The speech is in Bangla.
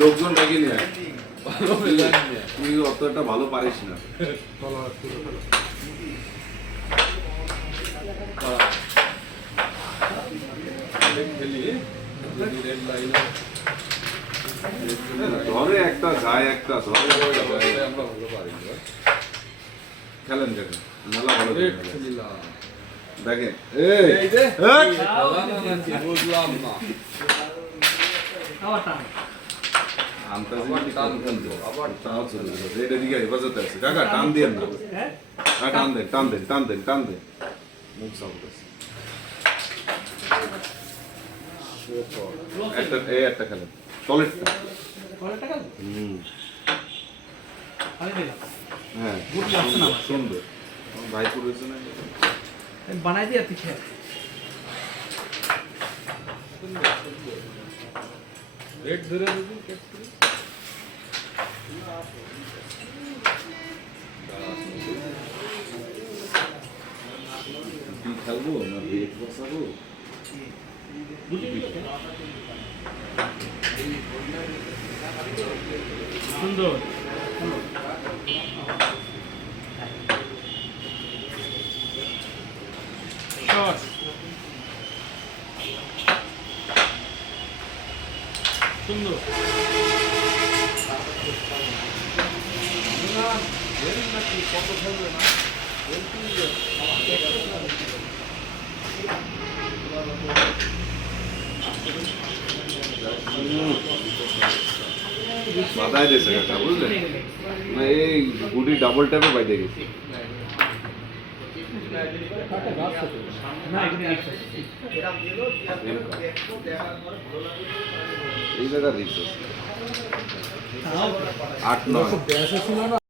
লোকজন ডাকি নিয়ে তুই অত একটা ভালো পারিস না। ধরে একটা যায় একটা ধরে আমরা ভালো পারি খেলেন দেখেন মেলা ভালো দেখেন বুঝলাম না টান দিয়ে না টান দেন টান দেন টান দেন টান দেন মুখ সাউন্ড একটা খেলেন টয়লেটটা হ্যাঁ সুন্দর ভাই করেছে না বানাই দিয়ে পিছিয়ে রেট ধরে খেলবো না রেট বসাবো সুন্দর শট সুন্দর কত খেলবে না মাথায় দিয়েছে কাকা বুঝলেন না এই গুটি ডাবল ট্যাপে বাইরে গেছে এই জায়গা রিক্স আছে 8-9